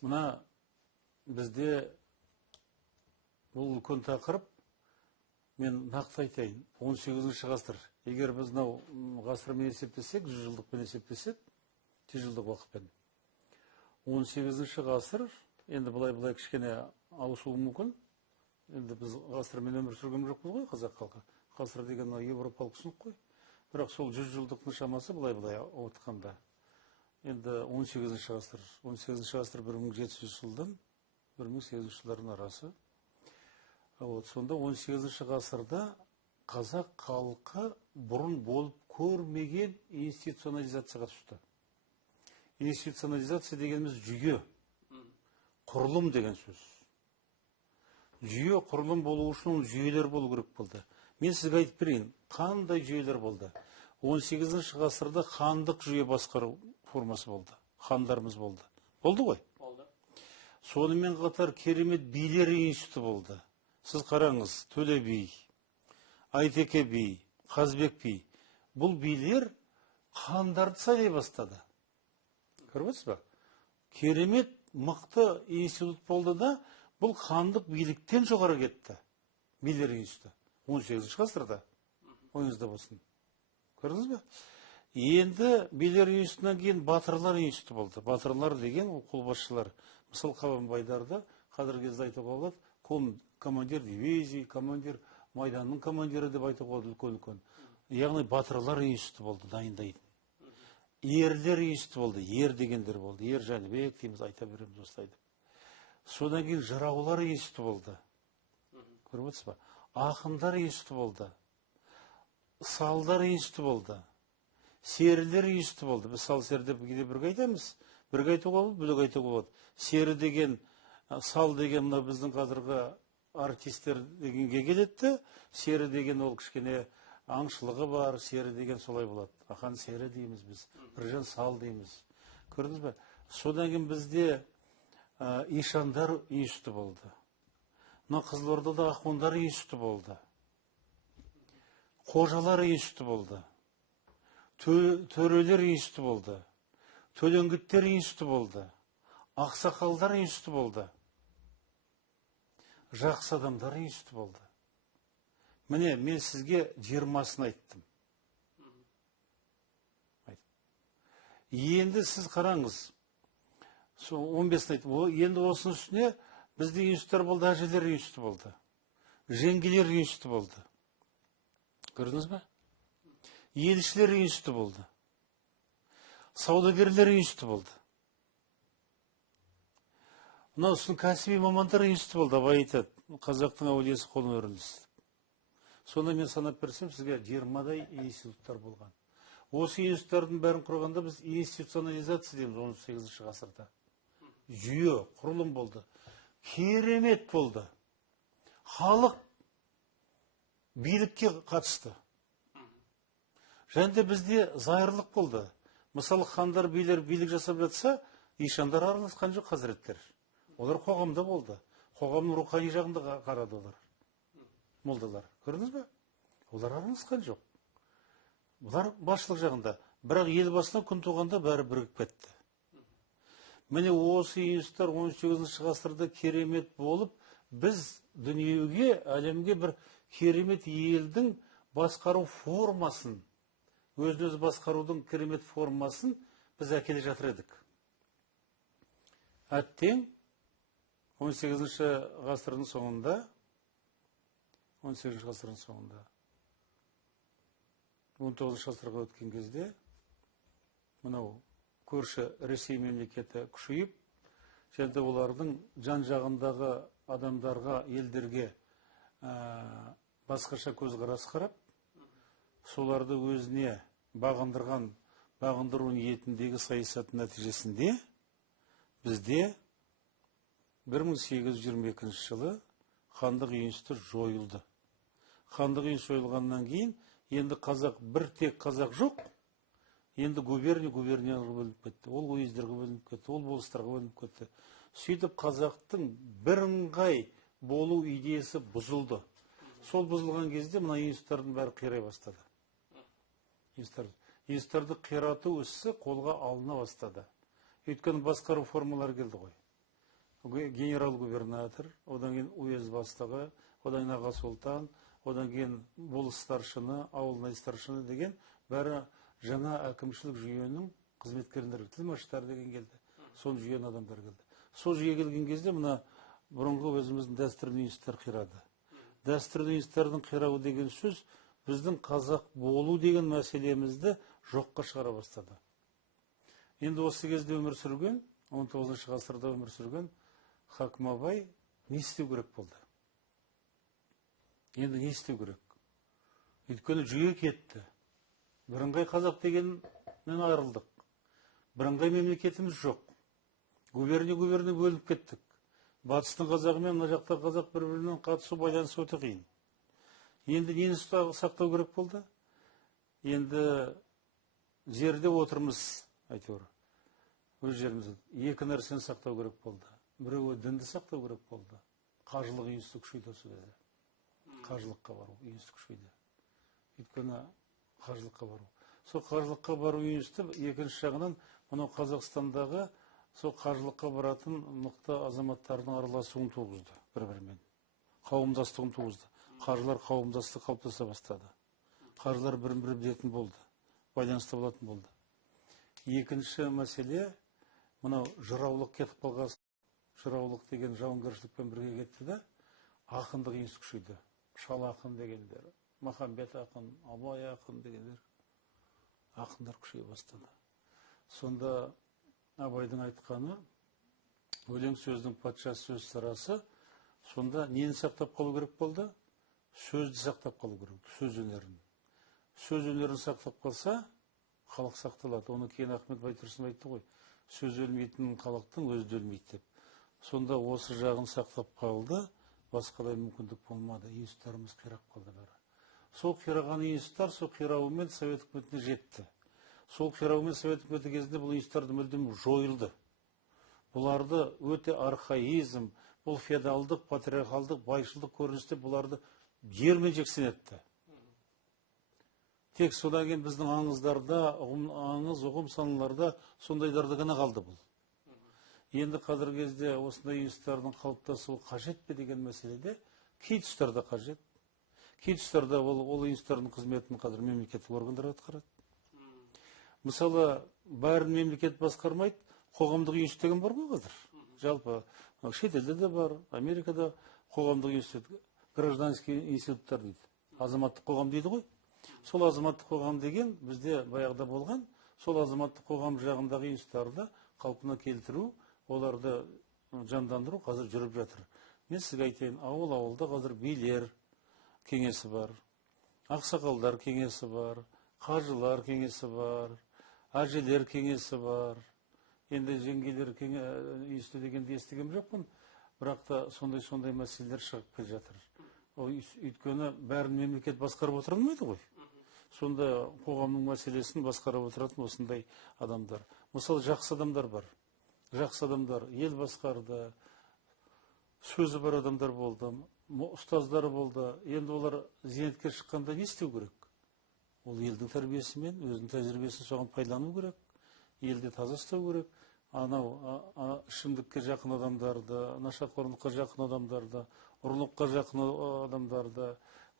Мына бізде бұл үлкен тақырып, мен нақты айтайын, 18-ші ғасыр. Егер біз ғасырмен есептесек, 100 жылдықпен есептесек, 100 жылдық уақытпен. 18-ші ғасыр, енді бұлай кішкене ауысуы мүмкін. Енді біз ғасырмен өмір сүрген жоқпыз ғой, қазақ халқы. Ғасыр деген европалық түсінік қой. Бірақ сол 100 жылдықтың шамасы бұлай ауытқанда. Енді 18-ші ғасыр. 18-ші ғасыр 1700 жылдан 1800 жылдардың арасы. Сонда 18-ші ғасырда қазақ халқы бұрын болып көрмеген институционализацияға түсті. Институционализация дегеніміз жүйе, құрылым деген сөз. Жүйе, құрылым болу үшін жүйелер болу керек болды. Мен сізге айтып берейін, қандай жүйелер болды? 18-ші ғасырда хандық жүйе басқару формасы болды. Хандарымыз болды. Болды ғой? Болды. Сонымен қатар керемет билер институты болды. Сіз қараңыз, Төле би, Айтеке би, Қазбек би. Бұл билер хандарды сайлай бастады. Көріп отырсыз ба? Керемет мықты институт болды да, бұл хандық биліктен жоғары кетті. Билер институты. 18-ші ғасырда. Ойыңызда болсын. Көрдіңіз бе? Енді билер институтынан кейін батырлар институты болды. Батырлар деген қолбасшылар. Мысал Қабанбайдарды қазіргі кезде айтуға болады, командир дивизии, командир майданның командирі деп айтуға болады үлкен. Яғни батырлар институты болды, дайындайтын. Ерлер институты болды, ер дегендер болды. Ер Жәнібек дейміз, айта береміз осылай деп. Содан кейін жыраулар институты болды. Көріп отырсыз ба? Ақындар институты болды. Салдар институты болды. Серілер институты болды. Біз сал сер деп бірге айтамыз. Бірге айтуға болады, бөлек айтуға болады. Сері деген, сал деген мына біздің қазіргі артистер дегенге келеді. Сері деген ол кішкене аңшылығы бар, сері деген солай болады. Ақан сері дейміз біз, Біржан сал дейміз. Көрдіңіз бе? Содан кейін бізде ишандар институты болды. Мына Қызылордада ақондар институты болды. Қожалар институты болды. Төрелер институты болды. Төлеңгіттер институты болды. Ақсақалдар институты болды. Жақсы адамдар институты болды. Міне, мен сізге 20-сын айттым. Енді сіз қараңыз. 15-ін айттым. Енді осының үстіне бізде институттар болды, әжелер институты болды. Жеңгелер институты болды. Көрдіңіз бе? Елшілер институты болды. Саудагерлер институты болды. Мынау кәсіби мамандар институты болды. Абай айтады, қазақтың әулиесі қолын өрілді. Сонда мен санап берсем, сізге 20-дай институттар болған. Осы институттардың бәрін құрғанда біз институционализация дейміз 18-ші ғасырда. Жүйе, құрылым болды. Керемет болды. Халық билікке қатысты. Және де бізде зайырлық болды. Мысалы, хандар билік жасап жатса, ишандар араласқан жоқ, хазіреттер. Олар қоғамда болды. Қоғамның рухани жағында қарады олар. Молдалар. Көрдіңіз бе? Олар араласқан жоқ. Бұлар басшылық жағында. Бірақ ел басына күн туғанда бәрі бірігіп кетті. Міне осы институттар 18-ші ғасырда керемет болып, біз дүниеге, әлемге бір керемет елдің басқару формасын, өзін-өзі басқарудың керемет формасын біз әкеле жатыр едік. Әттең 18-ші ғасырдың соңында 19-ші ғасырға өткен кезде мынау көрші Ресей мемлекеті күшейіп, және де олардың жан жағындағы адамдарға, елдерге басқаша көзқарас қарап, соларды өзіне бағындыру ниетіндегі саясат нәтижесінде бізде 1822 жылы хандық институт жойылды. Хандық институт жойылғаннан кейін енді бір тек қазақ жоқ, енді губернияларға бөлініп кетті, ол уездерге бөлініп кетті, ол болыстарға бөлініп кетті. Сөйтіп қазақтың бірыңғай болу идеясы бұзылды. Сол бұзылған кезде мына институттардың бәрі қирай бастады. Институттарды қирату ісі қолға алына бастады. Өйткені басқару формалары келді ғой. генерал-губернатор, одан кейін уезд бастығы, одан кейін аға сұлтан, одан кейін болыс старшыны, ауылнай старшыны деген бәрі жаңа әкімшілік жүйенің қызметкерлері, тілмаштар деген келді. Сол жүйенің адамдар келді. Сол жүйе келген кезде мына бұрынғы өзіміздің дәстүрлі институттар қирады. Дәстүрлі институттардың қирауы деген сөз біздің қазақ болу деген мәселемізді жоққа шығара бастады. Енді осы кезде өмір сүрген, 19 ғасырда өмір сүрген Хакім Абай не істеу керек болды? Енді не істеу керек? Өйткені жүйе кетті. Бірыңғай қазақ дегеннен айырылдық. Бірыңғай мемлекетіміз жоқ. Губерния бөлініп кеттік. Батыстың қазағы мен мына жақтағы қазақ бір-бірінен қатысу байланысы өте қиын. Енді нені сақтау керек болды? Енді жерде отырмыз, әйтеуір. Өз жерімізде екі нәрсені сақтау керек болды. Біреуі дінді сақтау керек болды. Қажылық институты күшейді осы кезде. Қажылыққа бару институты күшейді. Өйткені қажылыққа бару. Сол қажылыққа бару институты екінші жағынан мынау Қазақстандағы сол қажылыққа баратын мықты азаматтардың араласуын туғызды бір-бірімен. Қауымдастығын туғызды. Қажылар қауымдастық қалыптаса бастады. Қажылар бірін-бірі білетін болды. Байланыста болатын болды. Екінші мәселе мынау жыраулық кетіп қалған. Жыраулық деген жауынгершілікпен бірге кетті де, ақындық институты күшейді. Шал ақын дегендер, Махамбет ақын, Абай ақын дегендер ақындар күшейе бастады. Сонда Абайдың айтқаны, өлең сөздің патша сөз сарасы, сонда нені сақтап қалу керек болды? Сөзді сақтап қалу керек, сөз өнерін. Сөз өнерін сақтап қалса, халық сақталады. Оны кейін Ахмет Байтұрсынов айтты ғой, сөз өлмейтін халықтың өзі өлмейді деп. Сонда осы жағын сақтап қалды, басқалай мүмкіндік болмады. Институттарымыз қирап қалды бәрі. Сол қираған институттар сол қирауымен Совет үкіметіне жетті. Сол қирауымен Совет үкіметі кезінде бұл институттарды мүлдем жойылды. Бұларды өте архаизм, бұл феодалдық, патриархалдық, байшылдық көріністе бұларды жермен жексен етті. Тек содан кейін біздің аңыздарда, аңыз ұғым саналарда сондайларды ғана қалды бұл. Енді қазіргі кезде осындай институттардың қалыптасуы қажет пе деген мәселеде кей тұстарда қажет. Кей тұстарда ол институттардың қызметін қазір мемлекеттік органдар атқарады. Мысалы, бәрін мемлекет басқармайды, қоғамдық институт деген бар ғой қазір. Жалпы шетелде де бар, Америкада қоғамдық институт, гражданский институттар дейді. Азаматтық қоғам дейді ғой. Сол азаматтық қоғам деген бізде баяғыда болған, сол азаматтық қоғам жағындағы институттарды қалпына келтіру, оларды жандандыру қазір жүріп жатыр. Мен сізге айтайын, ауылда қазір билер кеңесі бар, ақсақалдар кеңесі бар, қажылар кеңесі бар, әжелер кеңесі бар. Енді жеңгелер институты дегенді естігем жоқпын, бірақ та сондай мәселелер шығып келе жатыр. Өйткені бәрін мемлекет басқарып отыра алмайды ғой. Сонда қоғамның мәселесін басқарып отыратын осындай адамдар. Мысалы, жақсы адамдар бар. Жақсы адамдар ел басқарды, сөзі бар адамдар болды, ұстаздары болды. Енді олар зейнетке шыққанда не істеу керек? Ол елдің тәрбиесімен, өзінің тәжірибесін соған пайдалану керек. Елде таза ұстау керек. Анау ішімдікке жақын адамдарды, нашақорлыққа жақын адамдарды, ұрлыққа жақын адамдарды,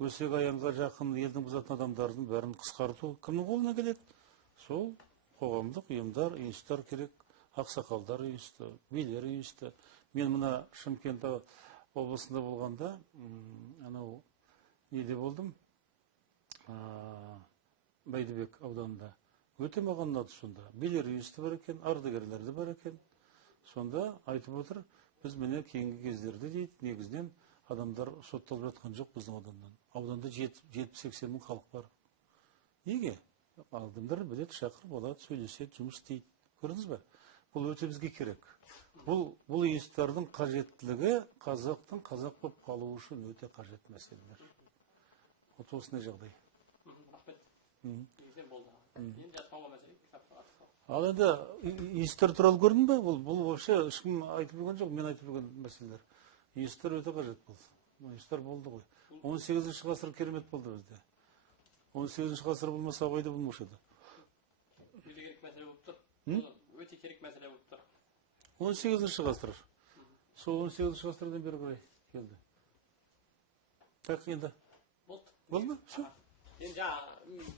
өсек аяңға жақын елдің бұзатын адамдардың бәрін қысқарту кімнің қолына келеді? Сол қоғамдық ұйымдар, институттар керек. Ақсақалдар институты, билер институты. Мен мына Шымкент облысында болғанда, анау неде болдым? Бәйдібек ауданында. Өте маған ұнады сонда. Билер институты бар екен, ардагерлер де бар екен. Сонда айтып отыр, біз міне кейінгі кездерде дейді, негізінен адамдар сотталып жатқан жоқ біздің ауданнан. Ауданда 70-80 мың халық бар. Неге? Адамдар білет, шақырып болады, сөйлеседі, жұмыс істейді. Көрдіңіз бе? Бұл өте бізге керек. Бұл институттардың қажеттілігі қазақтың қазақ болып қалуы үшін өте қажет мәселелер. Осындай жағдай. Ал енді институттар туралы көрдің бе? Бұл вообще ешкім айтып жүрген жоқ, мен айтып жүрген мәселелер. Институттар өте қажет болды. Институттар болды ғой. 18-ші ғасыр керемет болды бізде. 18-ші ғасыр болмаса Абайда болмаушы еді. Өте керек мәселе болып тұр. Өте керек мәселе болып тұр. 18-ші ғасыр. сол 18 ғасырдан бері қарай келді. Так енді. болды. Болды ма? Все. Енді жаңа